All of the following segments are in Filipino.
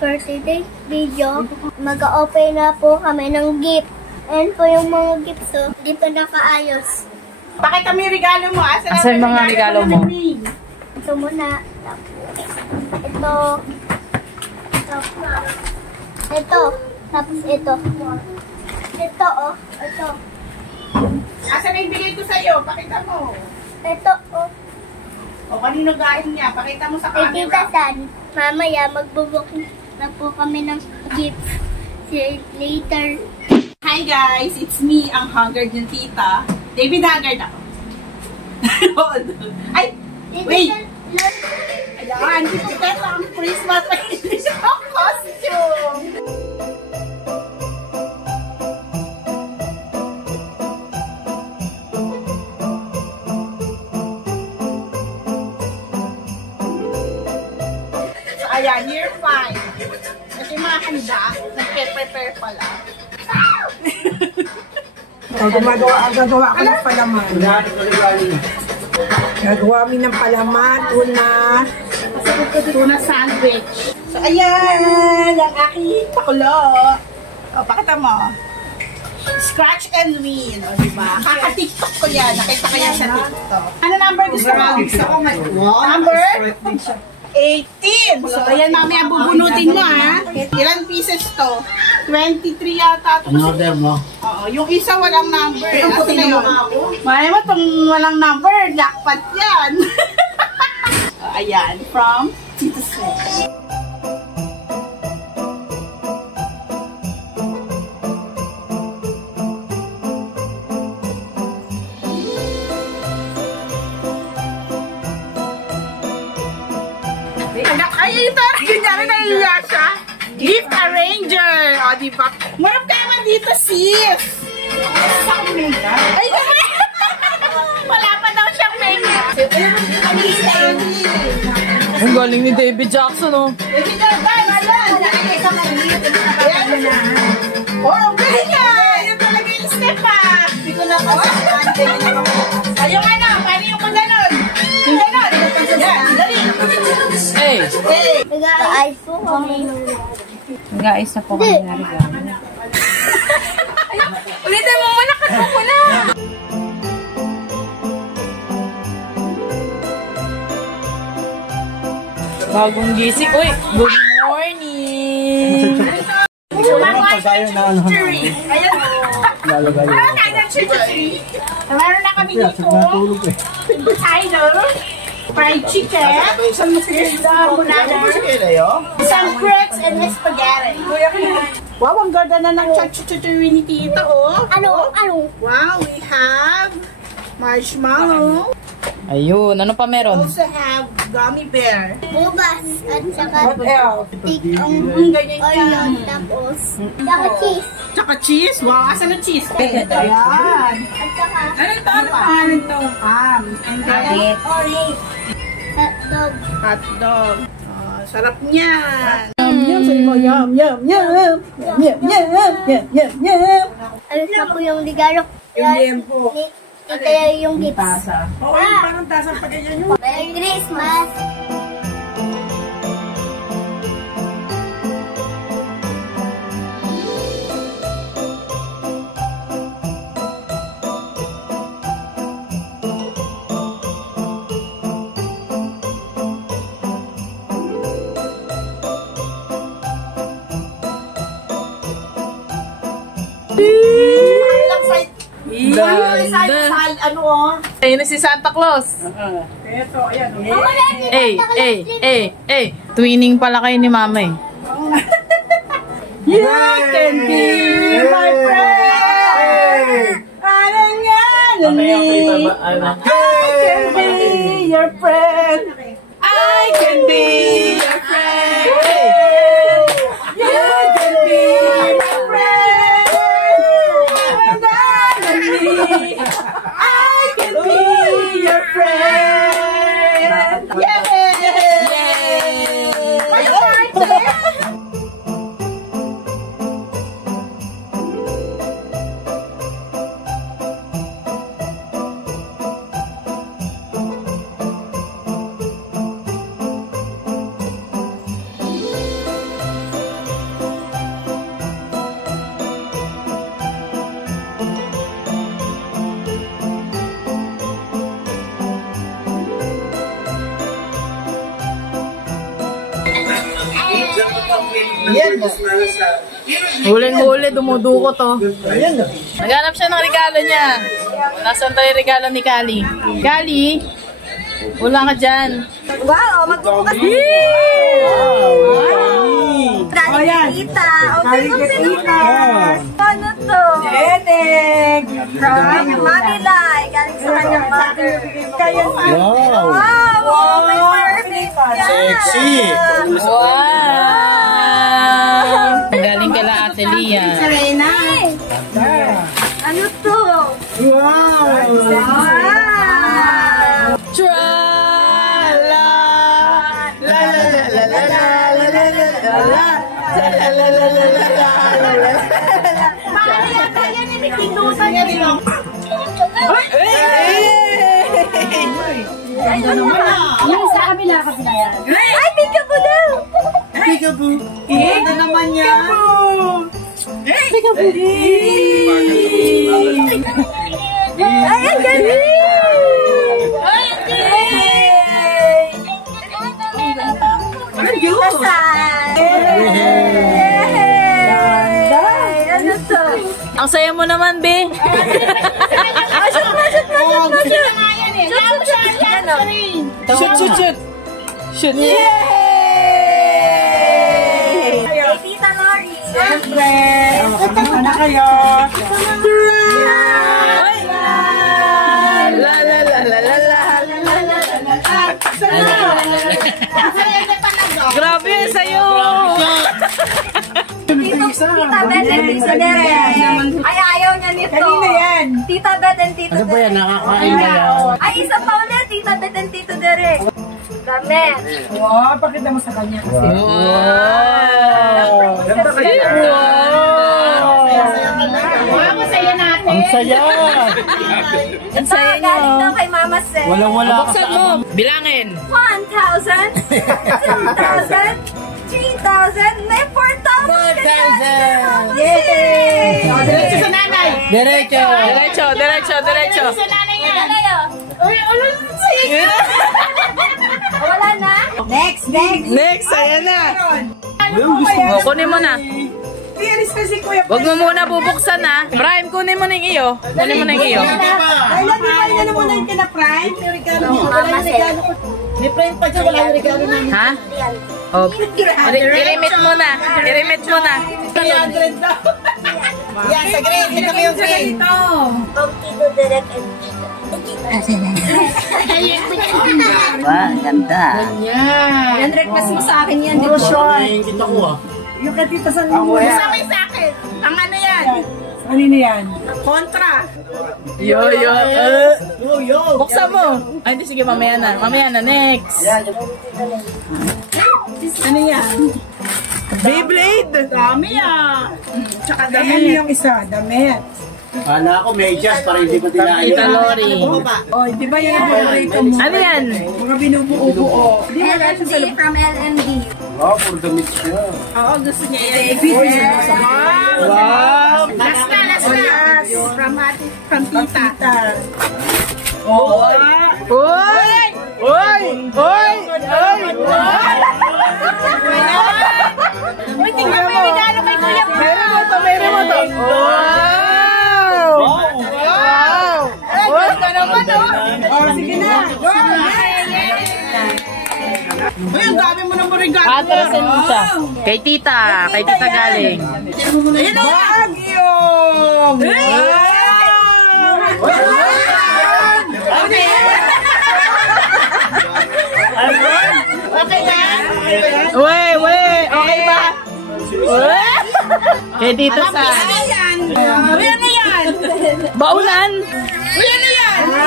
For today's video, mag-open na po kami ng gift. And po yung mga gifts, so, hindi pa nakaayos. Pakita mo yung regalo mo. Asan mga regalo mo? Ito muna. Ito. Ito. Tapos ito. Ito, oh. Ito. Asan na yung bigay ko sa'yo? Pakita mo. Ito, oh. O, kanino galing niya? Pakita mo sa camera. Tita San, mamaya magbubuk na po kami ng gift. Later. Hi guys, it's me, ang haggard ng tita. David Haggard ako. Ay, wait. Ayan, ito ang Christmas costume. So, ayan, year 5. Ito yung mga handa. Nag-prepare pala. Gagawa ko ng palaman. Gagawa kami ng palaman, Tuna sandwich. So, ayan! Ang aking pakulo. O, pakita mo. Scratch and win. O, diba? Kaka-tiktok ko yan. Nakita ko yan sa TikTok. Ano number gusto mo? Number? 18. So, ayan mami ang bubunutin mo, ha? Ilan pieces to? 23 yata. Another mo? Oo, yung isa walang number. Ano na yun? Maya mo itong walang number. Jackpot yan. Ayan, from Tito Seth. Ay, ito! Ganyan na naiiya siya. Gift arranger! O, diba? Marap ka naman dito, sis! Ay, wala pa daw siyang menu. Ang galing ni David Jackson, oh. David Jackson, oh, ang galing nga! Yan talaga yung step, ah! Hindi ko na kasi. Ayun nga na, paano yung kung ganon? Yung ganon? Yan, dali. Hey! Nag-aayos po kami. Nag-aayos na po kami na regalo. Ulitin mo muna, mo muna! Bagong gising. Uy! Good morning! Meron na kami dito. Tiger, fried chicken, some grits, and spaghetti. Wow, ang ganda na ng chachuchuchuri ni Tita, oh. Ano? Wow, we have marshmallow. Ayun, ano pa We meron? also have gummy bear. Bubas. At saka What else? Ang ganyan ka. onion. Tapos, saka cheese. Tsaka cheese. Wow, asan ang cheese? Ayan. At saka Ano ito? Ano ito? Ham. And then, orange. Hotdog. hotdog. Oh, sarap niyan. Ayos na po yung regalo. Yung liempo. Ito yung gifts. Oo, yung parang tasang pa ganyan yun. Merry Christmas! Ano oh? Ayun na si Santa Claus. Ito, ayan. Twinning pala kayo ni Mama eh. You can be my friend. Ano nga? I can be your friend. I can be your friend. You can be my friend. I can be your friend. Yay! My birthday! Yan. Huling-huli, dumuduko to. Ayan. Naghanap siya ng regalo niya. Nasaan tayo yung regalo ni Kali? Kali? Wala ka dyan. Wow, magbubukas na. Galing kay tita. Galing kay tita. Ano to? Dedek. From Mami Lai. Galing sa kanyang mother. Kaya Wow! Wow, may perfect yan. Sexy! Wow! Galing kala Ate Lia. Serena. Ano to? wow. Tra-la! La la la la la la la la la la la. Yung sa kabila kasi na yan. Ay, peekaboo daw! Peekaboo. Ganda naman yan. Ay, ang galing! Ay, ang galing! Kasal! Ano to? Ang saya mo naman, be. Shoot, shoot, shoot. Shoot. Kay Tita Lori. Siyempre. Ano na kayo? La la la la la la. Grabe, sa'yo. Tita Beth and Tita Dere. Ay, ayaw niya nito. Kanina yan. Tita Beth and Tita Ano ba yan? Dere. Nakakain ba yan? Ay, isa pa ulit. Tita Beth and Tito Dere. Damit. Wow, pakita mo sa kanya kasi. Wow. Ganda kaya? Ang saya! Ang saya niyo. Galing daw kay Mama Sen. Walang-wala ka Buksan mo. Bilangin. 1,000, 2,000, 3,000, may 4,000! 4,000! Yay! Diretso sa nanay. Diretso! Diretso, diretso, diretso. Sa nanay yan. Wala na? Next! Next, ayan na. Kaya, O, kunin mo na. Tiyaris kasi kuya. Huwag mo muna bubuksan ha. Prime, kunin mo na yung iyo. Kunin mo na yung iyo. Ay, nabibay na naman yung kina Prime. Yung regalo niya. Mama Sen. May friend pa dyan. Wala yung regalo namin. Ha? O, i-remit mo na. I-remit mo na. 300 daw. Yan, sa green. Hindi kami yung green. From Tito Derek and Wow, ganda! yan, request mo sa akin yan, di ba? Kita ko ah. Yung katita sa nyo. Sabay sa akin. Ang ano yan? Kanina yan. Kontra. Yo, yo. Yo. Buksan mo. Ay, hindi. Sige, mamaya na. Mamaya na. Next. Ano yan? Beyblade. Dami ah. Tsaka Ay, ano yung isa? Damit. Kala ko medyas para hindi ko Tita tinayo. Lori. Oh, di ba yan ang paborito mo? Ano yan? Mga binubuo-buo. Di ba yan LMD from LMD. Wow, for the mix siya. Oo, gusto niya yan. Wow. Last na. From tita. Oo. Uy! Uy! Uy! Uy! Uy, tingnan mo yung regalo kay Kuya Bro. Meron mo to, meron mo to. Wow! Wow! Ay, ganda naman oh. Oh, sige na. Go! Uy, ang dami mo naman regalo. Atrasin mo siya. Kay tita. Kay tita galing. Ayun na. Baguio! Okay na? Uy! Uy! Okay ba? Uy! Kay tita sa... Ano yan? Uy, ano yan? Baunan! Uy, ano yan? Ano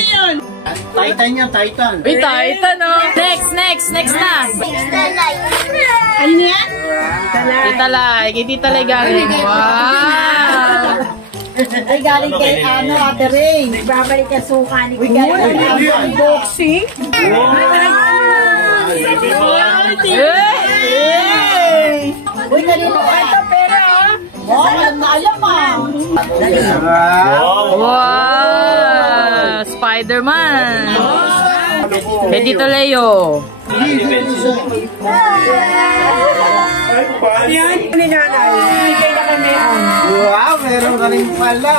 yan? Titan yan, Titan. Uy, Titan oh! Next na! Ano yan? Tita Lai, kay tita Lai galing. Wow! Ay, galing kay Ate Ray. Babalik ka suka ni Uy, galing kay Unboxing. Hey! Uy, kanino ka ito? Pera ah. Oh, alam na alam ah. Wow! Spider-Man! Kay Tito Leo. Yan, ni nanay. Bigay na kami. Wow, meron ka rin pala.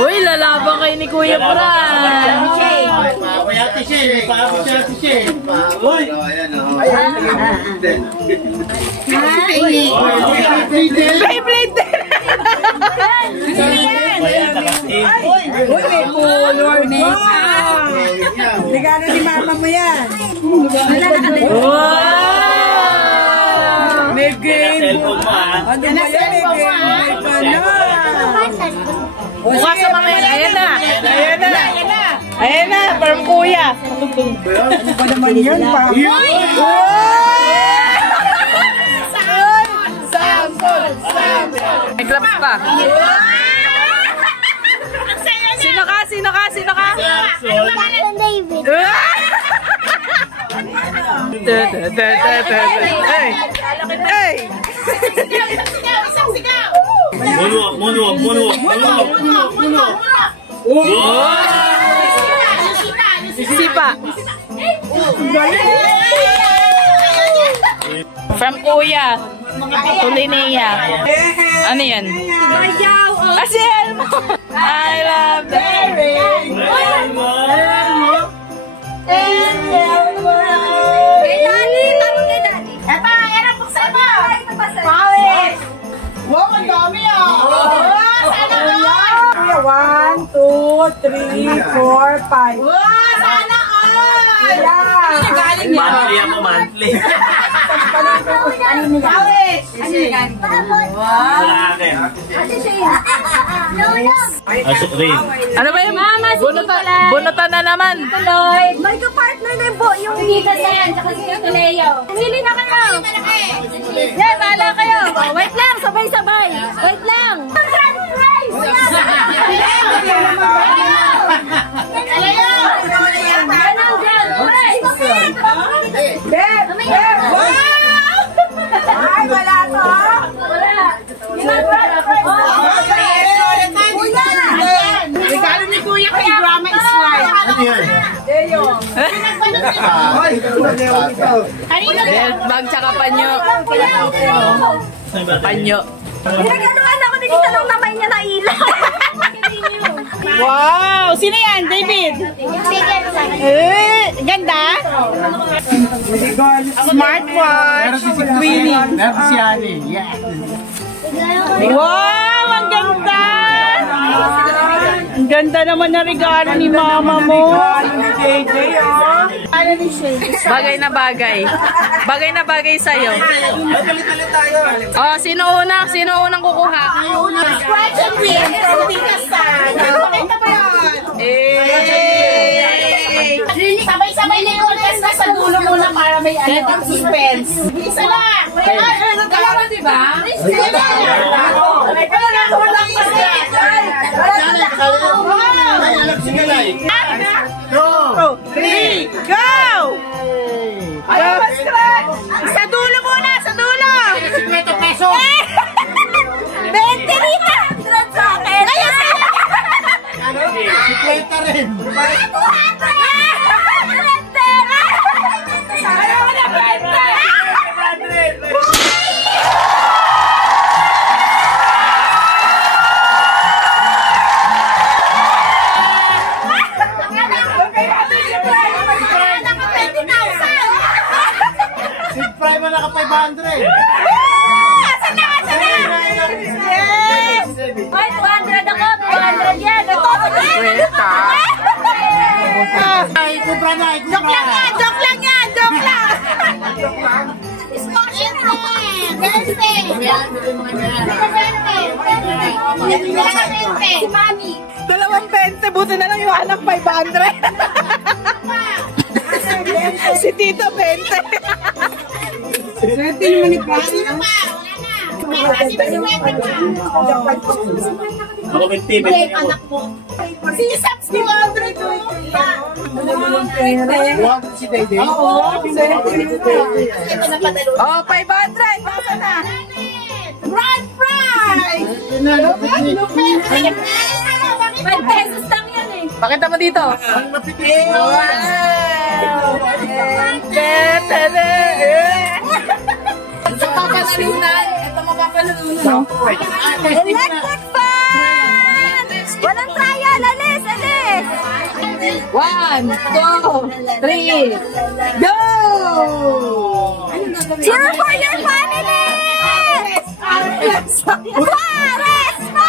Uy, lalabang kay ni Kuya Fran. Payati siya, payati siya. Uy! Beyblade din. Uy, may color na. Regalo ni mama mo yan. Wow! May game. Ano ba yan? May game. Bukas sa mga yan. Ayan na. Ayan na. Ayan na. From Kuya. Ano ba naman yan pa? May claps pa. Sino ka? Sino ka? Sino ka? Captain David. Hey! Moonwalk. Sipa. From Kuya. Tulinea. Ano yan? Si Elmo. I love the rainbow. Wow, ang dami ah! Sana Kuya, 1, 2, 3, 4, 5. Wow, sana all! Yeah. Monthly ako, monthly. Ano ba yun? Bunutan na naman. May ka-partner na po yung dito sa yan, tsaka si Tito Leo. Pili na kayo. Yan, bahala kayo. Wait lang, sabay-sabay. Wait lang. Ay, wala to. Regalo ni Kuya kay Drama is Right. Ano yan? Belt bag tsaka panyo. Panyo. Pinaganoan ako ni Tita nung namay niya na ilaw. Wow! Sino yan, David? Ganda? Smartwatch. Meron si Ali. Yeah. Wow! Ang ganda! Ang ganda naman na regalo ni mama mo. Bagay na bagay. Bagay na bagay sa'yo. Oh, sino una? Sino unang kukuha? Scratch and win from Tita San. Pakita mo yan. Sabay-sabay na yung test na sa dulo muna para may suspense. Isa lang. Dalawa, diba? Isa lang. Go! 3, go! Ayaw, scratch! Sa dulo muna, sa dulo! 50 pesos! 20 rita! Scratch sa akin! Ayun sa 50 rin! Ayaw na, 20! Fry mo naka 500! Asan na? Yes! Ay, 200 ako! 200 yan! Ito! Ay, kubra na! Joke lang yan! Joke lang yan! Joke lang! Si Mami! 220, buti na lang yung anak 500. Si Tito 20. Swerte naman ni Pasi. Ako 50 pesos. Si Saps 200. What? Si Dede? Oo, Oh, 500. Basta na. Grand prize! 5 pesos lang yan eh. Pakita mo dito. Ang mapipili. Ito papalalunan. Ito mapapalalunan. Electric fan! Walang trial! Alis! Alis! 1, 2, 3, go! Cheer for your family! Quaresma! Quaresma!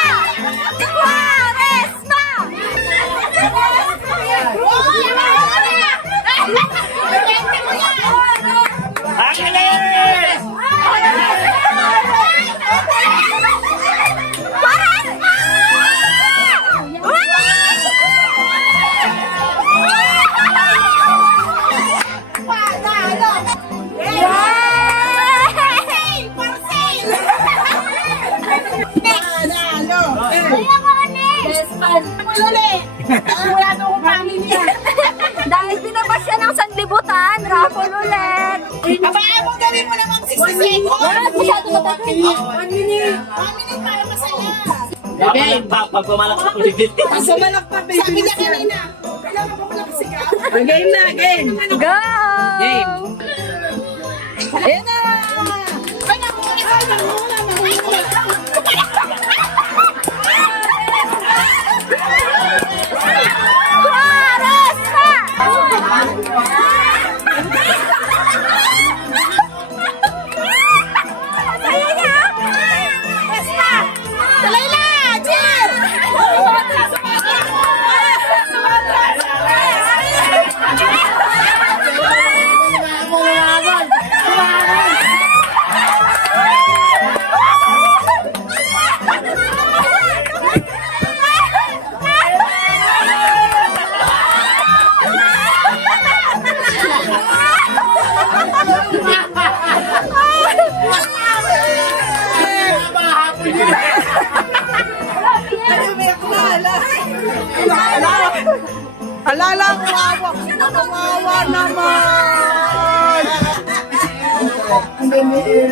Dahil binabas siya ng sanlibutan, raffle ulit. Abaan mo, gawin mo namang 60 seconds. Wala, masyado matagal. 1 minute. 1 minute para masaya. Okay. Pag pumalak sa kulit. Sumalak pa, baby. Sabi niya kanina, kailangan mo lang sigaw. Game na, game. Go! Game. Ayan na! Alala ko awak. Kawawa naman.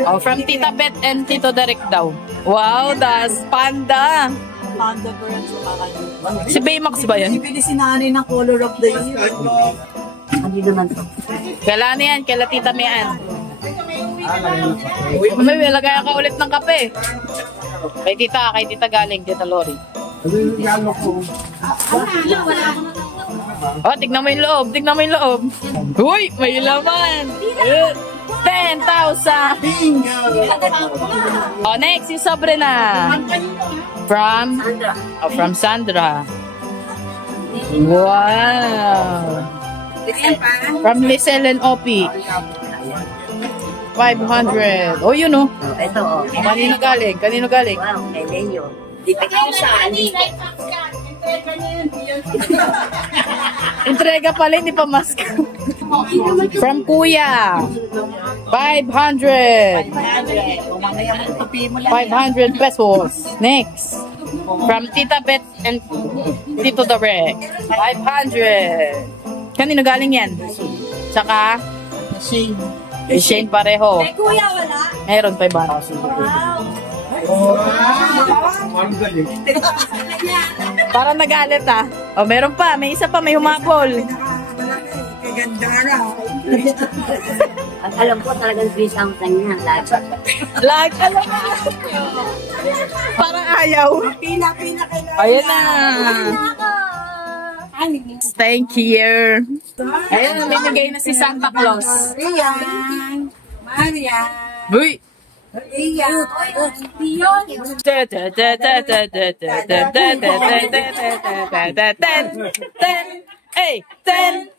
Oh, from Tita Beth and Tito Derek daw. Wow, das panda. Panda birds. Si Baymax ba yan? Ibili si nanay ng color of the year. Hindi naman to. Kaila na yan, kaila Tita Mian. May lagay ka ulit ng kape. Kay Tita galing, Tita Lori. Oh, tignan mo yung loob, tignan mo yung loob. Uy, may laman. 10,000. Oh, next, yung sobre na. From Sandra. Wow. From Lisel and Opie. 500. Oh, yun oh. Ito, oh. Kanino galing? Kanino galing? Wow, kay Lenyo. Depende ko saan. Entrega pala, hindi pa mask. From Kuya. 500. 500 pesos. Next. From Tita Beth and Tito Derek. 500. Kanino galing yan? Tsaka? Shane pareho. May kuya, wala? Meron 500. Parang nagalit ah. O, meron pa. May isa pa. May humabol. Kay Gandara. At alam ko talagang 3,000 yan. Lag. Alam mo. Parang ayaw. Pina kailangan. Ayan na. Thank you. Ayan, namimigay na si Santa Claus. Marian. Marian. Uy! Marian. Hey, 10.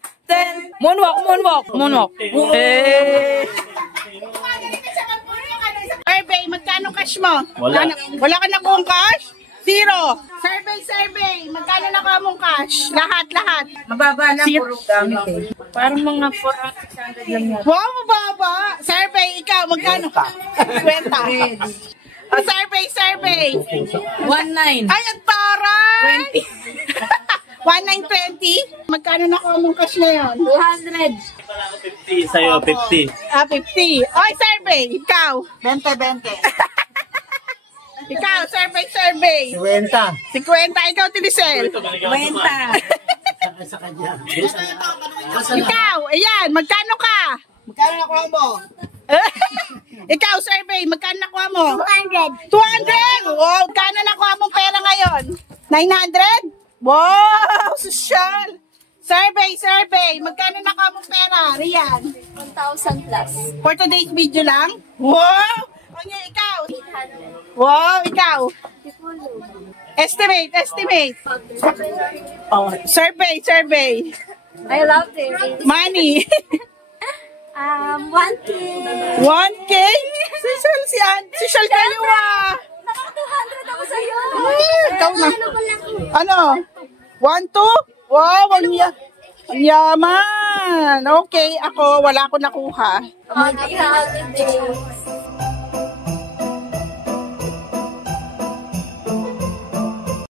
Moonwalk. Eh. Survey, magkano cash mo? Wala. Wala ka na kung cash? Zero. Survey. Magkano na ka mong cash? Lahat. Mababa na puro gamit eh. Parang mga 400 lang yan. Wow, mababa. Survey, ikaw, magkano? 20. Survey. 19. Ay, ang taray! 1920? Magkano na ka mong cash na yun? 200. 50 sa'yo, 50. 50. Oy, survey, ikaw. 20. Ikaw, survey. 50. 50, ikaw, Tinisel. 20. Ikaw, ayan, magkano ka? Magkano nakuha mo? Ikaw, survey, magkano nakuha mo? 200. 200! Wow, magkano nakuha mong pera ngayon? 900? Wow, social! Survey, magkano nakuha mong pera? Rian? 1,000 plus. For today's video lang? Wow! Ano ikaw? Wow, ikaw? Estimate. Oh, survey. I love it. Money. 1K. 1K? Social kayo ah. Naka 200 ako sa'yo. Ikaw na. Ano? 1, 2? Wow, ang yaman. Okay, ako, wala ko nakuha. Happy holidays.